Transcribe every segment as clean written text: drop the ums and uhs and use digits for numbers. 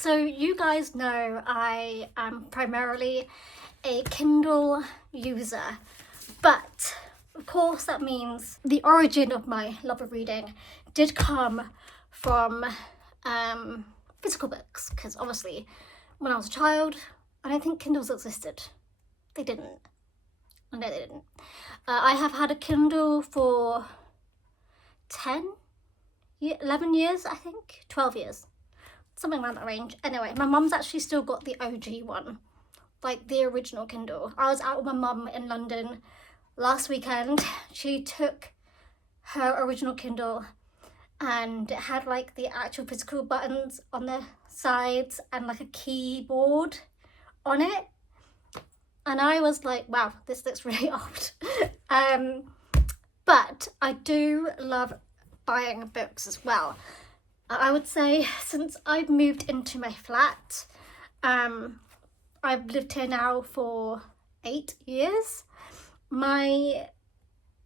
So you guys know I am primarily a Kindle user, but of course that means the origin of my love of reading did come from physical books, because obviously when I was a child I don't think Kindles existed. They didn't. No, they didn't. I have had a Kindle for 11 years, I think, 12 years, something around that range. Anyway, my mum's actually still got the OG one, like the original Kindle. I was out with my mum in London last weekend. She took her original Kindle and it had like the actual physical buttons on the sides and like a keyboard on it. And I was like, wow, this looks really old. But I do love buying books as well. I would say since I've moved into my flat, I've lived here now for 8 years. My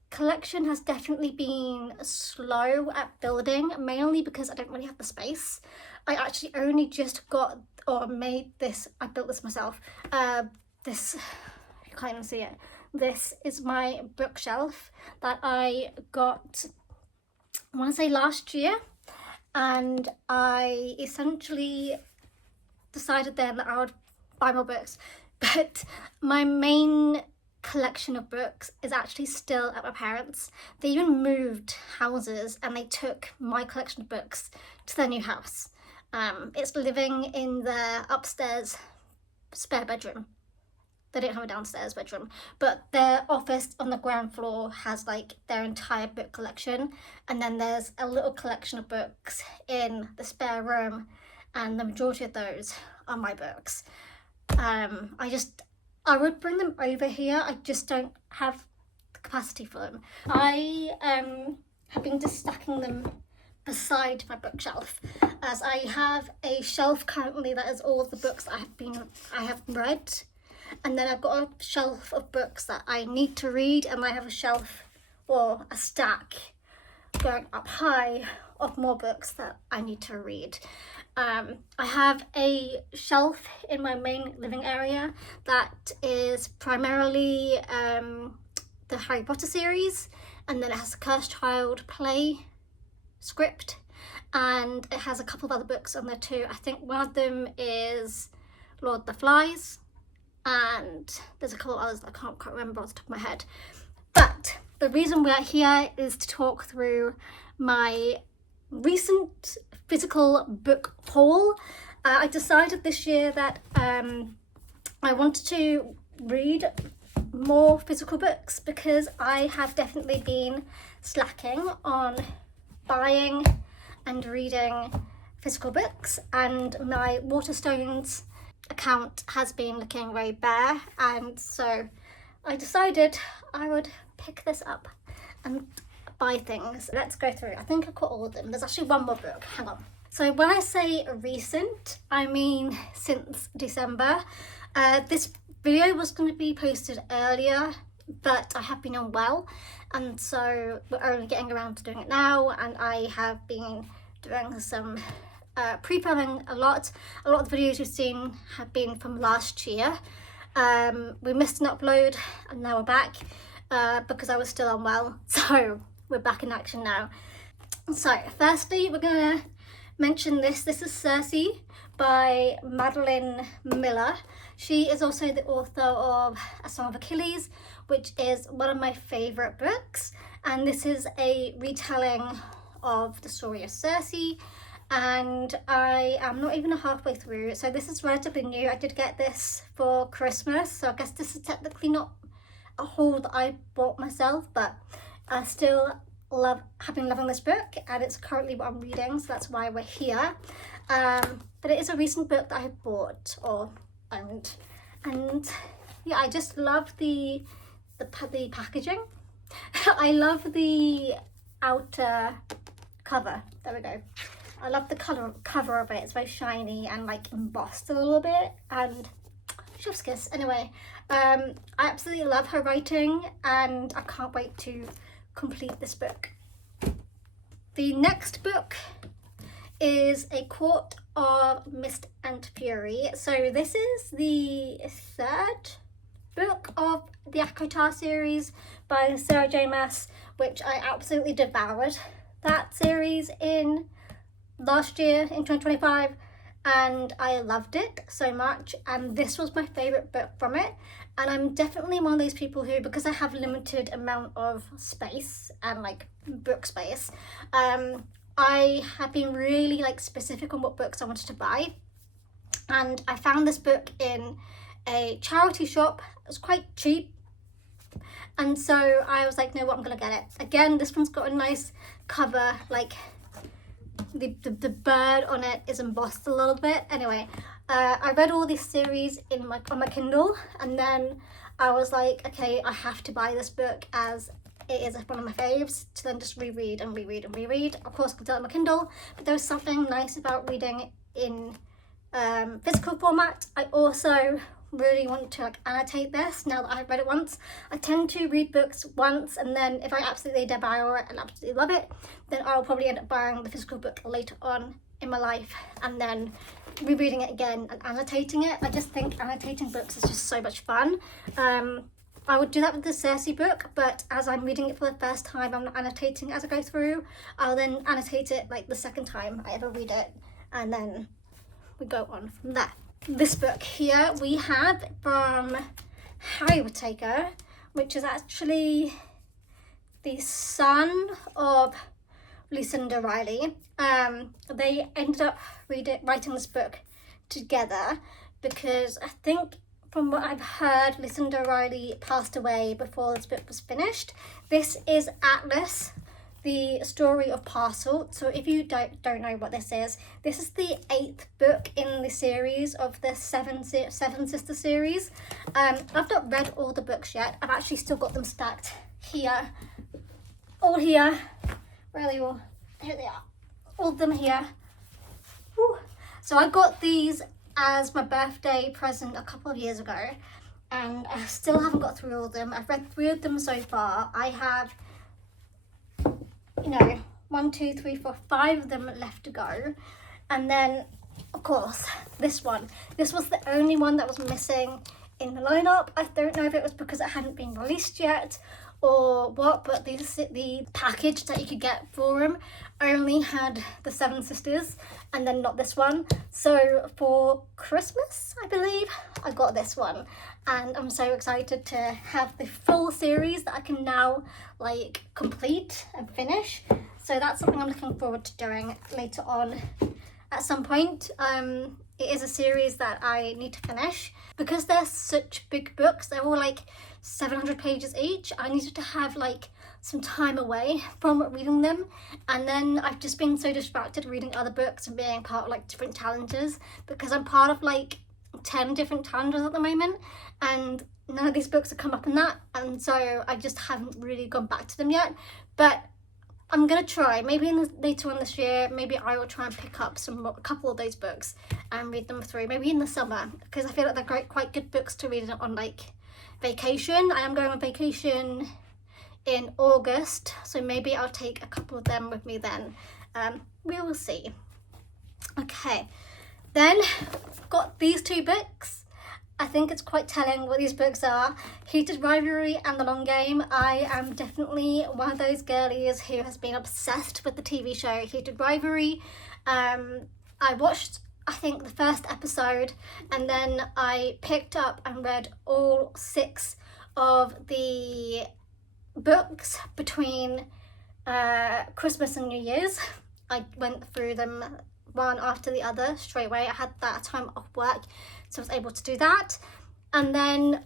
collection has definitely been slow at building, mainly because I don't really have the space. I actually only just got or made this, I built this myself. This, you can't even see it. This is my bookshelf that I got, I want to say last year. And I essentially decided then that I would buy more books. But my main collection of books is actually still at my parents'. They even moved houses and they took my collection of books to their new house. It's living in their upstairs spare bedroom. They don't have a downstairs bedroom, but their office on the ground floor has like their entire book collection, and then there's a little collection of books in the spare room, and the majority of those are my books. I would bring them over here, I just don't have the capacity for them. I have been just stacking them beside my bookshelf, as I have a shelf currently that is all of the books I have read. And then I've got a shelf of books that I need to read, and I have a shelf or a stack going up high of more books that I need to read. I have a shelf in my main living area that is primarily the Harry Potter series, and then it has the Cursed Child play script, and it has a couple of other books on there too. I think one of them is Lord of the Flies, and there's a couple of others that I can't quite remember off the top of my head. But the reason we're here is to talk through my recent physical book haul. I decided this year that I wanted to read more physical books, because I have definitely been slacking on buying and reading physical books, and my Waterstones account has been looking very bare, and so I decided I would pick this up and buy things. Let's go through. I think I've got all of them. There's actually one more book, hang on. So when I say recent, I mean since December. This video was going to be posted earlier, but I have been unwell, and so we're only getting around to doing it now, and I have been doing some pre-filming a lot. A lot of the videos you've seen have been from last year. We missed an upload and now we're back because I was still unwell, so we're back in action now. So firstly, we're gonna mention this is Circe by Madeline Miller. She is also the author of A Song of Achilles, which is one of my favourite books, and this is a retelling of the story of Circe, and I am not even halfway through, so this is relatively new. I did get this for Christmas, so I guess this is technically not a haul that I bought myself, but I still have been loving this book, and it's currently what I'm reading, so that's why we're here. But it is a recent book that I bought or owned, and yeah, I just love the packaging. I love the outer cover. There we go. I love the cover of it. It's very shiny and like embossed a little bit, and chef's kiss. Anyway, I absolutely love her writing, and I can't wait to complete this book. The next book is A Court of Mist and Fury. So this is the third book of the ACOTAR series by Sarah J Maas, which I absolutely devoured that series in last year in 2025, and I loved it so much, and this was my favourite book from it. And I'm definitely one of those people who, because I have limited amount of space and like book space, I have been really like specific on what books I wanted to buy, and I found this book in a charity shop. It was quite cheap, and so I was like, no, what, I'm gonna get it. Again, this one's got a nice cover, like the bird on it is embossed a little bit. Anyway, I read all this series on my Kindle, and then I was like, okay, I have to buy this book as it is one of my faves, to then just reread and reread and reread. Of course, I could do it on my Kindle, but there was something nice about reading in physical format. I also really want to like annotate this now that I've read it once. I tend to read books once, and then if I absolutely devour it and absolutely love it, then I'll probably end up buying the physical book later on in my life and then rereading it again and annotating it. I just think annotating books is just so much fun. I would do that with the Cersei book, but as I'm reading it for the first time, I'm not annotating as I go through. I'll then annotate it like the second time I ever read it, and then we go on from there. This book here we have from Harry Whittaker, which is actually the son of Lucinda Riley. They ended up writing this book together because I think, from what I've heard, Lucinda Riley passed away before this book was finished. This is Atlas, the story of Parcel. So if you don't know what this is the 8th book in the series of the Seven Sister series. I've not read all the books yet. I've actually still got them stacked here, all here. Where are they all? Here they are, all of them here. Whew. So I got these as my birthday present a couple of years ago, and I still haven't got through all of them. I've read 3 of them so far. I have, 1, 2, 3, 4, 5 of them left to go. And then, of course, this one. This was the only one that was missing in the lineup. I don't know if it was because it hadn't been released yet or what, but the package that you could get for them only had the 7 Sisters and then not this one. So for Christmas, I believe, I got this one, and I'm so excited to have the full series that I can now like complete and finish. So that's something I'm looking forward to doing later on at some point. It is a series that I need to finish because they're such big books. They're all like 700 pages each. I needed to have like some time away from reading them, and then I've just been so distracted reading other books and being part of like different challenges, because I'm part of like 10 different challenges at the moment, and none of these books have come up in that, and so I just haven't really gone back to them yet. But I'm gonna try, maybe later on this year, maybe I will try and pick up a couple of those books and read them through, maybe in the summer, because I feel like they're quite good books to read on like vacation. I am going on vacation in August, so maybe I'll take a couple of them with me then. We will see. Okay, then got these 2 books. I think it's quite telling what these books are. Heated Rivalry and The Long Game. I am definitely one of those girlies who has been obsessed with the TV show Heated Rivalry. I watched, I think, the first episode, and then I picked up and read all 6 of the books between Christmas and New Year's. I went through them one after the other straight away. I had that time off work, so I was able to do that. And then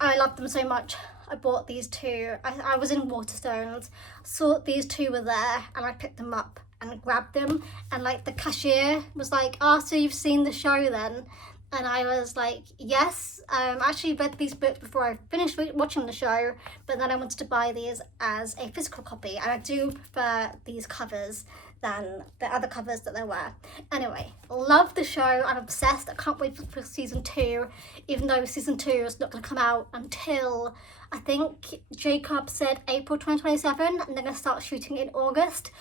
I loved them so much, I bought these 2. I was in Waterstones, saw these 2 were there, and I picked them up and grabbed them, and like the cashier was like, oh, so you've seen the show then? And I was like, yes. I actually read these books before I finished watching the show, but then I wanted to buy these as a physical copy, and I do prefer these covers than the other covers that there were. Anyway, love the show. I'm obsessed. I can't wait for season 2, even though season 2 is not going to come out until, I think Jacob said April 2027, and they're going to start shooting in August.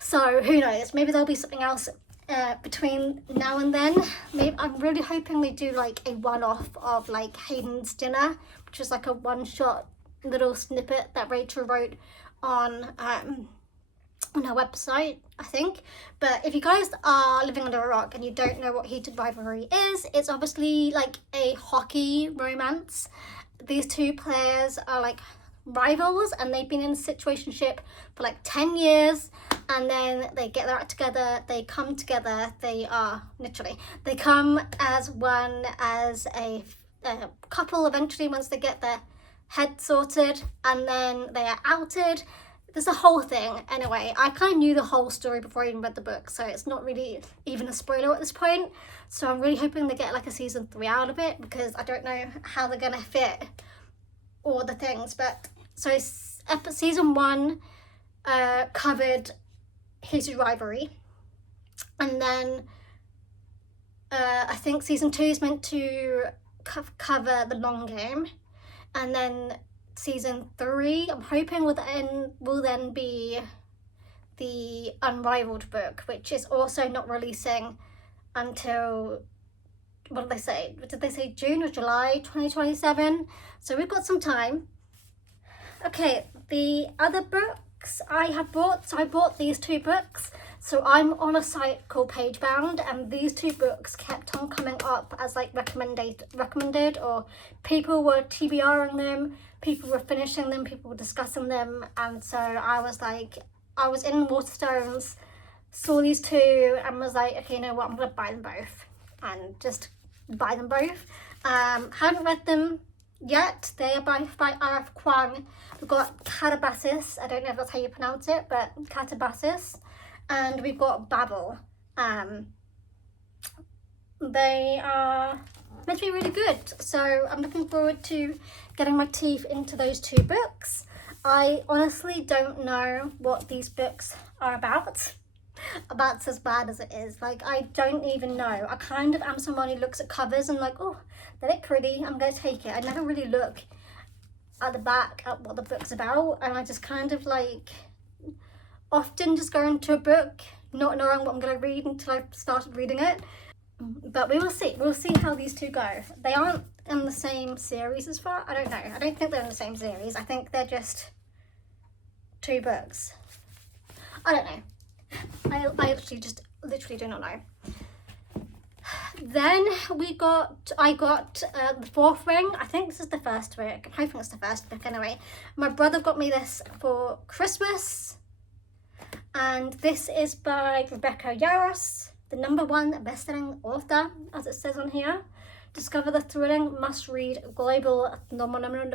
So who knows, maybe there'll be something else between now and then. Maybe I'm really hoping they do like a one-off of like Hayden's dinner, which is like a one-shot little snippet that Rachel wrote on her website, I think. But if you guys are living under a rock and you don't know what Heated Rivalry is, it's obviously like a hockey romance. These two players are like rivals and they've been in a situationship for like 10 years, and then they get their act together, they come together, they come as one, as a couple eventually once they get their head sorted, and then they are outed. There's a whole thing. Anyway, I kind of knew the whole story before I even read the book, so it's not really even a spoiler at this point. So I'm really hoping they get like a season 3 out of it, because I don't know how they're gonna fit all the things. But so season 1 covered Heated Rivalry, and then I think season 2 is meant to cover the long game, and then season 3 I'm hoping will then be the Unrivaled book, which is also not releasing until, what did they say? Did they say June or July 2027? So we've got some time. Okay, the other books I have bought. So I bought these 2 books. So I'm on a site called Pagebound, and these 2 books kept on coming up as like recommended, or people were TBRing them, people were finishing them, people were discussing them. And so I was in Waterstones, saw these 2 and was like, okay, you know what, I'm gonna buy them both, and just buy them both. Haven't read them yet. They are by R.F. Kuang. We've got Catabasis, I don't know if that's how you pronounce it, but Catabasis. And we've got Babel. They are meant to be really good, so I'm looking forward to getting my teeth into those 2 books. I honestly don't know what these books are about. That's as bad as it is. Like, I don't even know. I kind of am someone who looks at covers and like, oh, they look pretty, I'm going to take it. I never really look at the back at what the book's about, and I just kind of like often just go into a book not knowing what I'm going to read until I've started reading it. But we will see. We'll see how these 2 go. They aren't in the same series as far. I don't know. I don't think they're in the same series. I think they're just 2 books. I don't know. I literally do not know. Then I got the 4th ring. I think this is the first book. I'm hoping it's the first book anyway. My brother got me this for Christmas. And this is by Rebecca Yarros, the #1 best-selling author, as it says on here. Discover the thrilling, must-read global phenomenon.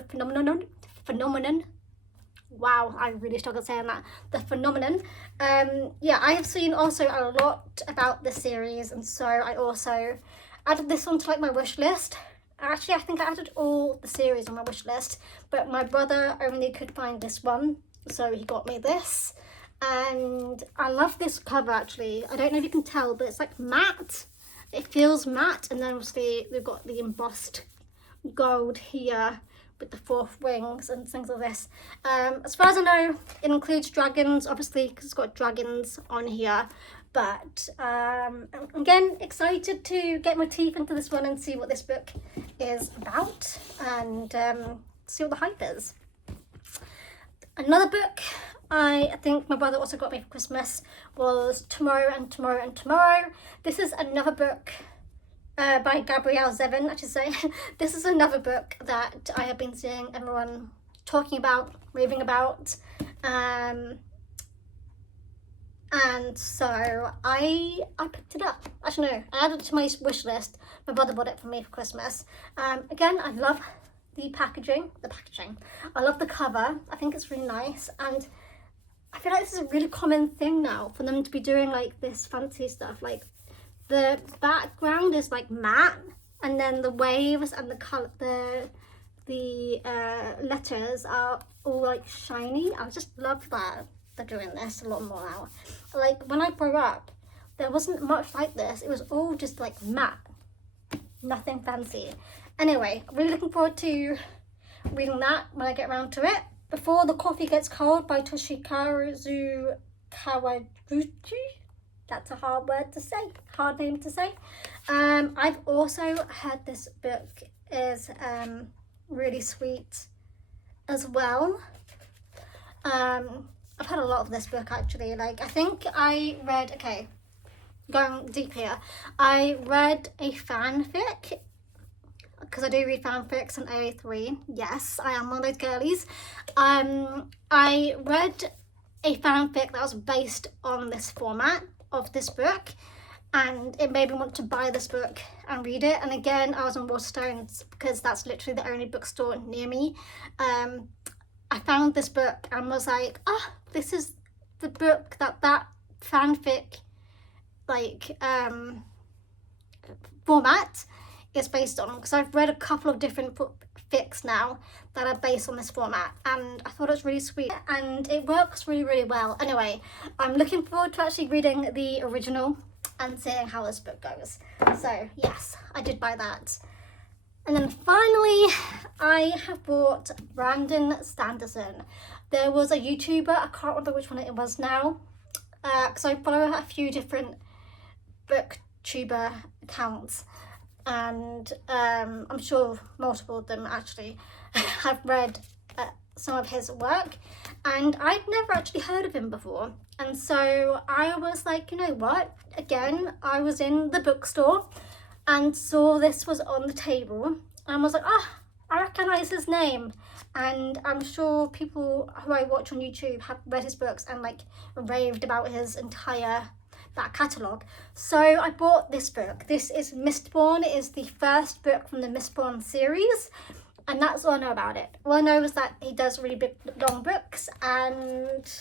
Wow, I really struggled saying that. The phenomenon. Yeah, I have seen also a lot about this series, and so I also added this one to like my wish list. Actually, I think I added all the series on my wish list, but my brother only could find this one, so he got me this. And I love this cover actually. I don't know if you can tell, but it's like matte. It feels matte, and then obviously we've got the embossed gold here with the 4th rings and things like this. As far as I know, it includes dragons, obviously, because it's got dragons on here. But I'm again excited to get my teeth into this one and see what this book is about, and see what the hype is. Another book I think my brother also got me for Christmas was Tomorrow and Tomorrow and Tomorrow. This is another book by Gabrielle Zevin, I should say. This is another book that I have been seeing everyone talking about, raving about. And so I picked it up. Actually, no, I added it to my wish list. My brother bought it for me for Christmas. Again, I love the packaging. I love the cover. I think it's really nice, and I feel like this is a really common thing now for them to be doing like this fancy stuff. Like the background is like matte, and then the waves and the color, the letters are all like shiny. I just love that they're doing this a lot more now. Like when I grew up, there wasn't much like this. It was all just like matte, nothing fancy. Anyway, really looking forward to reading that when I get around to it. Before the Coffee Gets Cold by Toshikazu Kawaguchi. That's a hard word to say, hard name to say. I've also heard this book is really sweet as well. I've had a lot of this book actually. Like, I think I read, okay, going deep here, I read a fanfic, because I do read fanfics in AA3. Yes, I am one of those girlies. I read a fanfic that was based on this format of this book, and it made me want to buy this book and read it. And again, I was in Waterstones because that's literally the only bookstore near me. I found this book and was like, this is the book that fanfic like format is based on, because I've read a couple of different fics now that are based on this format, and I thought it was really sweet and it works really, really well. Anyway, I'm looking forward to actually reading the original and seeing how this book goes. So yes, I did buy that. And then finally, I have bought Brandon Sanderson. There was a YouTuber, I can't remember which one it was now, because I follow a few different booktuber accounts, and I'm sure multiple of them actually have read some of his work, and I'd never actually heard of him before. And so I was like, you know what, again, I was in the bookstore and saw this was on the table and was like, I recognise his name, and I'm sure people who I watch on YouTube have read his books and like raved about his entire back catalogue. So I bought this book. This is Mistborn. It is the first book from the Mistborn series, and that's all I know about it. All I know is that he does really big, long books, and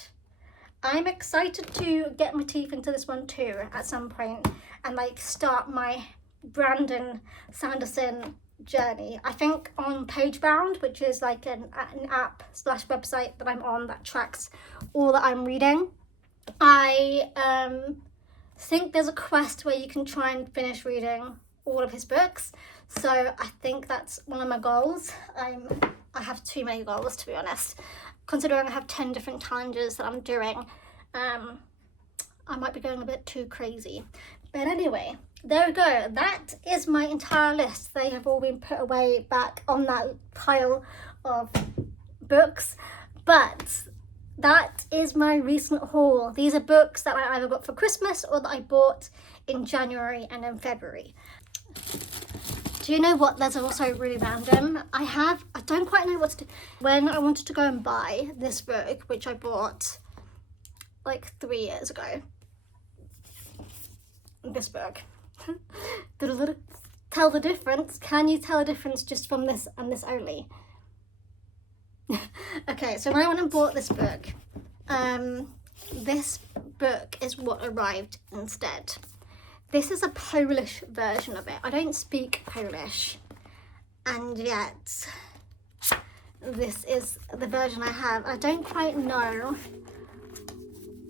I'm excited to get my teeth into this one too at some point and like start my Brandon Sanderson journey. I think on Pagebound, which is like an app / website that I'm on that tracks all that I'm reading, I think there's a quest where you can try and finish reading all of his books. So I think that's one of my goals. I have too many goals, to be honest. Considering I have 10 different challenges that I'm doing, I might be going a bit too crazy. But anyway, there we go. That is my entire list. They have all been put away back on that pile of books. But that is my recent haul. These are books that I either got for Christmas or that I bought in January and in February. Do you know what? There's also really random. I don't quite know what to do. When I wanted to go and buy this book, which I bought like 3 years ago, this book. Tell the difference. Can you tell the difference just from this and this only? Okay, so when I went and bought this book is what arrived instead. This is a Polish version of it. I don't speak Polish, and yet this is the version I have. I don't quite know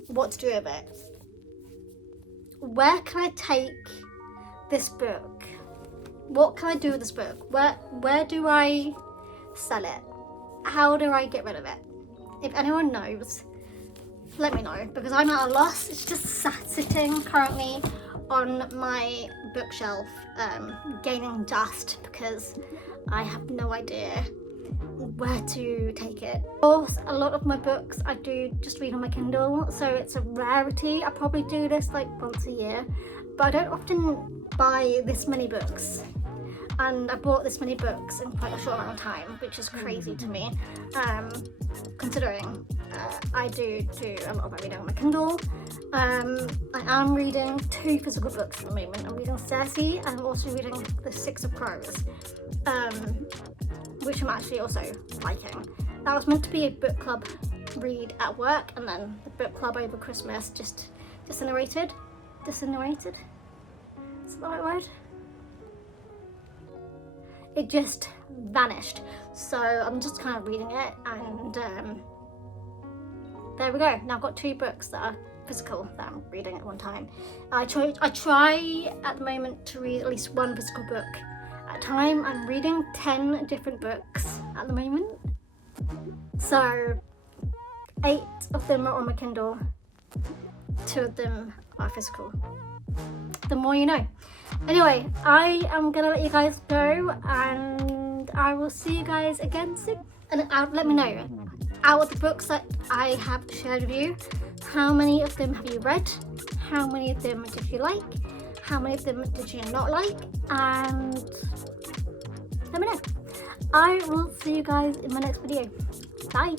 what to do with it. Where can I take this book? What can I do with this book? Where do I sell it? How do I get rid of it? If anyone knows, let me know, because I'm at a loss. It's just sitting currently on my bookshelf, gaining dust, because I have no idea where to take it. Of course, a lot of my books I do just read on my Kindle, so it's a rarity. I probably do this like once a year, but I don't often buy this many books. And I bought this many books in quite a short amount of time, which is crazy to me, considering I do a lot of my reading on my Kindle. I am reading 2 physical books at the moment. I'm reading Cersei, and I'm also reading The Six of Crows, which I'm actually also liking. That was meant to be a book club read at work, and then the book club over Christmas just disintegrated. Disintegrated? Is that the right word? It just vanished. So I'm just kind of reading it, and there we go. Now I've got 2 books that are physical that I'm reading at one time. I try at the moment to read at least 1 physical book at a time. I'm reading 10 different books at the moment. So 8 of them are on my Kindle, 2 of them are physical. The more you know. Anyway, I am gonna let you guys go, and I will see you guys again soon. And let me know, out of the books that I have shared with you, how many of them have you read? How many of them did you like? How many of them did you not like? And let me know. I will see you guys in my next video. Bye.